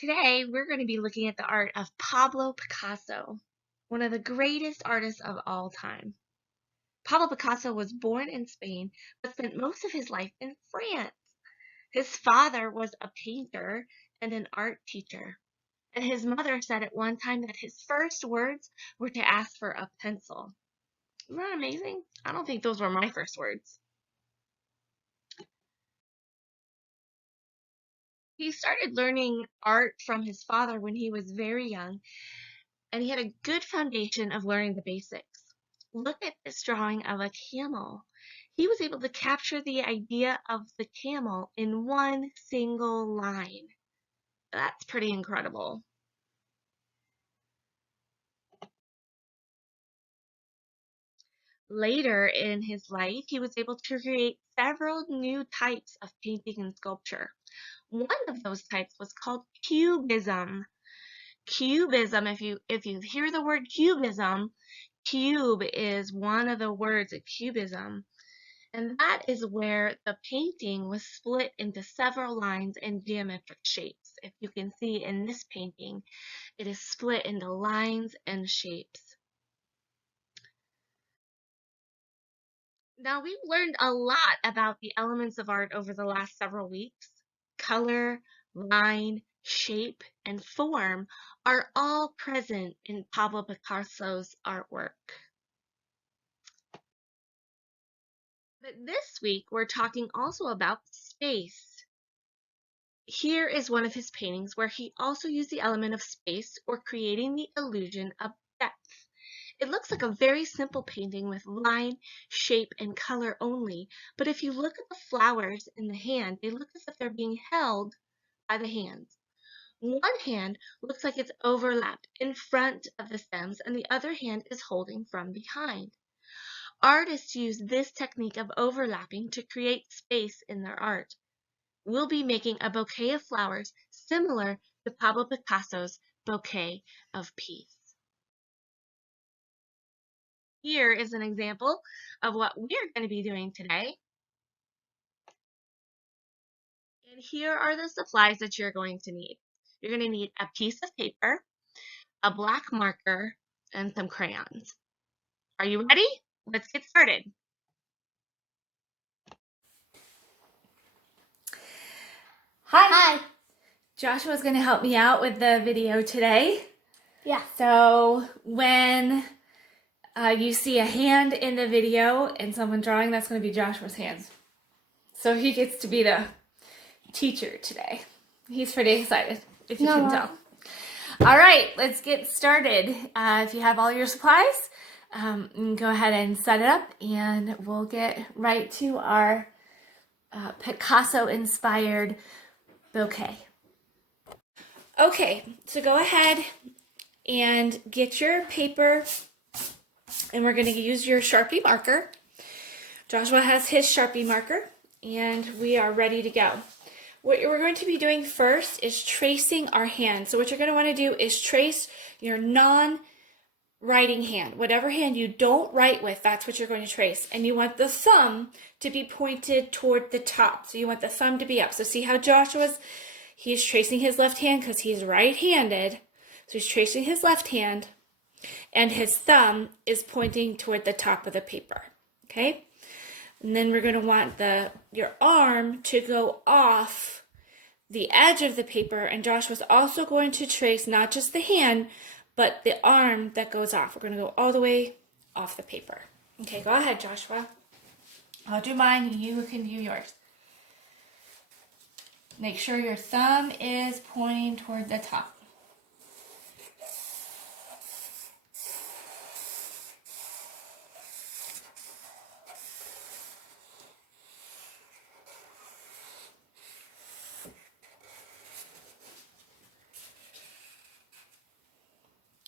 Today, we're going to be looking at the art of Pablo Picasso, one of the greatest artists of all time. Pablo Picasso was born in Spain, but spent most of his life in France. His father was a painter and an art teacher, and his mother said at one time that his first words were to ask for a pencil. Isn't that amazing? I don't think those were my first words. He started learning art from his father when he was very young, and he had a good foundation of learning the basics. Look at this drawing of a camel. He was able to capture the idea of the camel in one single line. That's pretty incredible. Later in his life, he was able to create several new types of painting and sculpture. One of those types was called Cubism. Cubism, if you hear the word Cubism, cube is one of the words of Cubism. And that is where the painting was split into several lines and geometric shapes. If you can see in this painting, it is split into lines and shapes. Now, we've learned a lot about the elements of art over the last several weeks. Color, line, shape, and form are all present in Pablo Picasso's artwork. But this week, we're talking also about space. Here is one of his paintings where he also used the element of space, or creating the illusion of depth. It looks like a very simple painting with line, shape, and color only, but if you look at the flowers in the hand, they look as if they're being held by the hands. One hand looks like it's overlapped in front of the stems, and the other hand is holding from behind. Artists use this technique of overlapping to create space in their art. We'll be making a bouquet of flowers similar to Pablo Picasso's Bouquet of Peace. Here is an example of what we're going to be doing today. And here are the supplies that you're going to need. You're going to need a piece of paper, a black marker, and some crayons. Are you ready? Let's get started. Hi. Joshua's going to help me out with the video today. Yeah. So when you see a hand in the video and someone drawing, that's going to be Joshua's hands. So he gets to be the teacher today. He's pretty excited, if you can tell. All right, let's get started. If you have all your supplies, you can go ahead and set it up, and we'll get right to our Picasso-inspired bouquet. Okay, so go ahead and get your paper, and we're going to use your Sharpie marker. Joshua has his Sharpie marker, and we are ready to go. What we're going to be doing first is tracing our hand. So what you're going to want to do is trace your non-writing hand. Whatever hand you don't write with, that's what you're going to trace. And you want the thumb to be pointed toward the top. So you want the thumb to be up. So see how he's tracing his left hand because he's right-handed. So he's tracing his left hand, and his thumb is pointing toward the top of the paper. Okay? And then we're going to want your arm to go off the edge of the paper, and Joshua's also going to trace not just the hand, but the arm that goes off. We're going to go all the way off the paper. Okay, go ahead, Joshua. I'll do mine, and you can do yours. Make sure your thumb is pointing toward the top.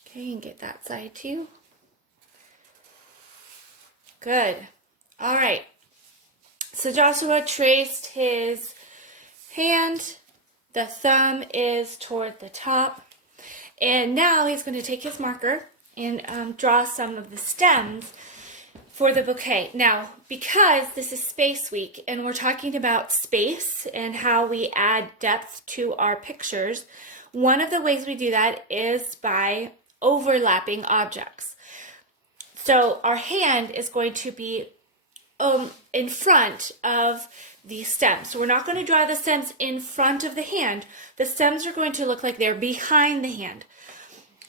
Okay, and get that side too. Good. All right. So Joshua traced his hand. The thumb is toward the top. And now he's going to take his marker and draw some of the stems. for the bouquet. Now, because this is Space Week and we're talking about space and how we add depth to our pictures, one of the ways we do that is by overlapping objects. So our hand is going to be in front of the stems. So we're not going to draw the stems in front of the hand. The stems are going to look like they're behind the hand.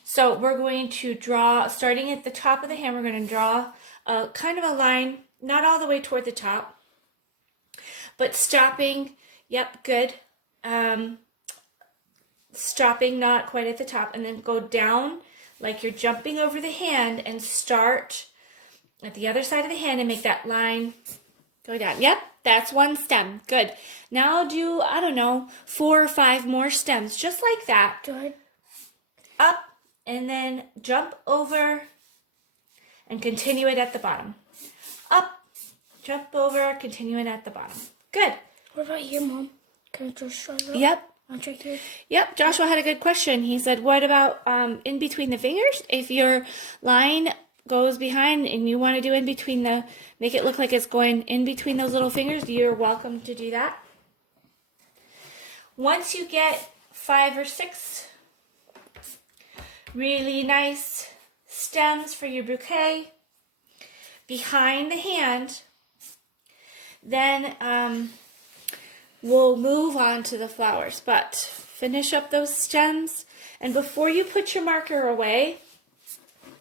So we're going to draw, starting at the top of the hand, we're going to draw a kind of a line, not all the way toward the top, but stopping, yep, good. Stopping not quite at the top, and then go down like you're jumping over the hand and start at the other side of the hand and make that line go down. Yep, that's one stem. Good. Now do, I don't know, 4 or 5 more stems, just like that. Good. Up, and then jump over and continue it at the bottom. Up, jump over, continue it at the bottom. Good. What about here, Mom? Can I just try that? Yep. I'll check here. Yep, Joshua had a good question. He said, what about in between the fingers? If your line goes behind and you want to do in between the, make it look like it's going in between those little fingers, you're welcome to do that. Once you get 5 or 6 really nice stems for your bouquet behind the hand, then we'll move on to the flowers. But finish up those stems, and before you put your marker away,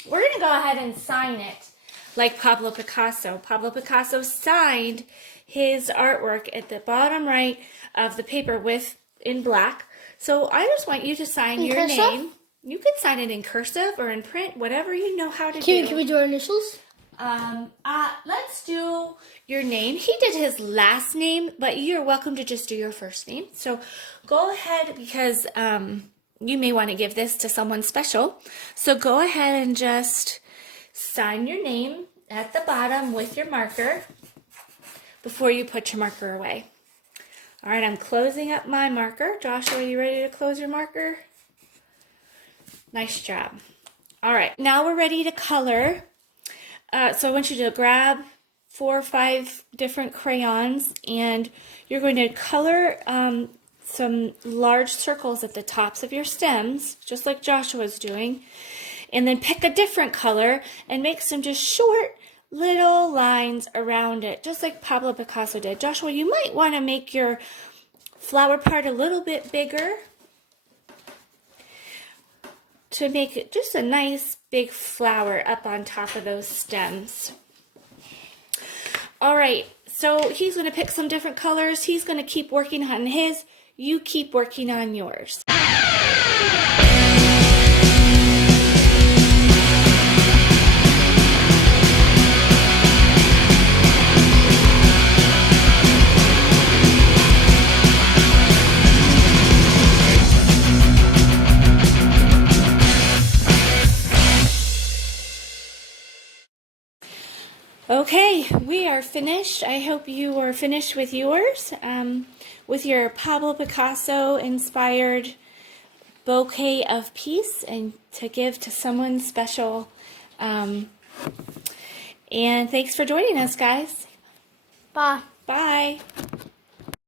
we're going to go ahead and sign it like Pablo Picasso. Pablo Picasso signed his artwork at the bottom right of the paper with in black. So I just want you to sign your cursive? name. You can sign it in cursive or in print, whatever you know how to do. Can we do our initials? Let's do your name. He did his last name, but you're welcome to just do your first name. So go ahead, because you may want to give this to someone special. So go ahead and just sign your name at the bottom with your marker before you put your marker away. All right, I'm closing up my marker. Joshua, are you ready to close your marker? Nice job. All right, now we're ready to color. So I want you to grab 4 or 5 different crayons, and you're going to color some large circles at the tops of your stems, just like Joshua's doing, and then pick a different color and make some just short little lines around it, just like Pablo Picasso did. Joshua, you might want to make your flower part a little bit bigger to make it just a nice big flower up on top of those stems. All right, so he's going to pick some different colors. He's going to keep working on his. You keep working on yours. Okay, we are finished. I hope you are finished with yours, with your Pablo Picasso inspired Bouquet of Peace, and to give to someone special. And thanks for joining us, guys. Bye. Bye.